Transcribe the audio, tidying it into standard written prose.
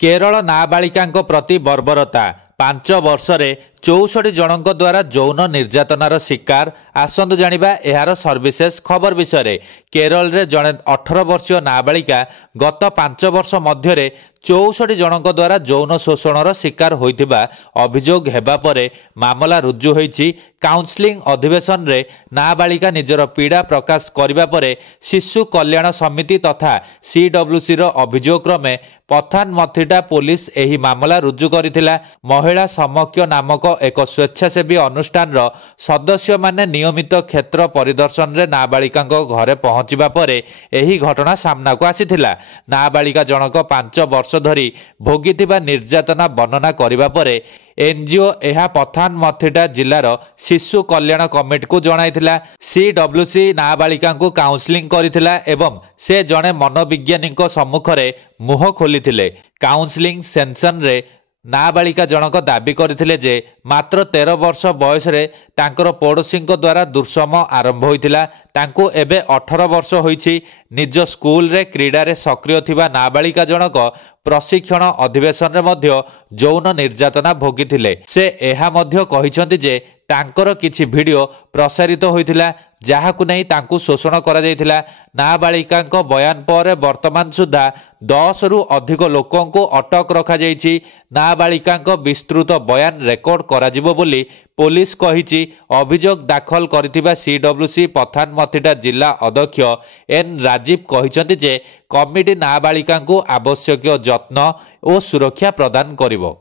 केरल नाबालिकांको प्रति बर्बरता 5 वर्षरे 64 जनक द्वारा यौन निर्यातनार शिकार। आसंतु जानिबा एहार सर्विसेस खबर विषय। केरल रे जणे 18 वर्षीय नाबालिका गत 5 वर्ष मध्यरे 64 जनक द्वारा यौन शोषणर शिकार होइथिबा अभियोग हेबा परे मामला रुजु होईछि। काउंसलिंग अधिवेशन रे नाबालिका निजर पीड़ा प्रकाश करिबा परे शिशु कल्याण समिति तथा सीडब्ल्यूसी रो अभियोग क्रमे पथानमथिटा पुलिस एही मामला रुजु करिथिला। महिला समक्ष नामक एक स्वेच्छासेवी अनुष्ठान रो सदस्य माने नियमित क्षेत्र परिदर्शन रे नाबालिका घरे पहुंचीबा परे एही घटना सामना को आसीथिला। नाबालिका जनक 5 वर्ष धरी भोगिथिबा निर्यातना वर्णना करिबा परे एनजीओ एहा पथानमथिटा जिल्लार शिशु कल्याण कमिटी को जणाइथिला। सीडब्ल्यूसी नाबालिका को काउंसलिंग करिथिला एवं से जणे मनोविज्ञानी सम्मुखरे मुह खोलिथिले। काउंसलिंग सेंसन रे नाबालिका जनक दाबी करथिले जे मात्र 13 वर्ष बयस रे तांकर पड़ोसी द्वारा दुर्सम आरंभ होइथिला। तांको एबे 18 वर्ष होइछि। निज स्कूल रे क्रीडा रे सक्रिय थिबा नाबालिका जनक प्रशिक्षण अधिवेशन रे मध्य यौन निर्यातना भोगिथिले। से एहा मध्य कहिसंती जे तांकर किछि वीडियो प्रसारित होइथिला जाहाकु नै तांकु शोषण करा जायथिला। नाबालिकांको बयान पर वर्तमान सुधा 10 रु अधिक लोकंको अटक रखा जायछि। नाबालिकांको विस्तृत बयान रेकर्ड करा जिवो बोली पुलिस कहिछि। अभियोग दाखल करथिबा सीडब्ल्यूसी पथानमथिटा जिला अध्यक्ष एन राजीव कहिसंती जे कमिटी नाबालिकांको आवश्यक यत्न और सुरक्षा प्रदान करिवो।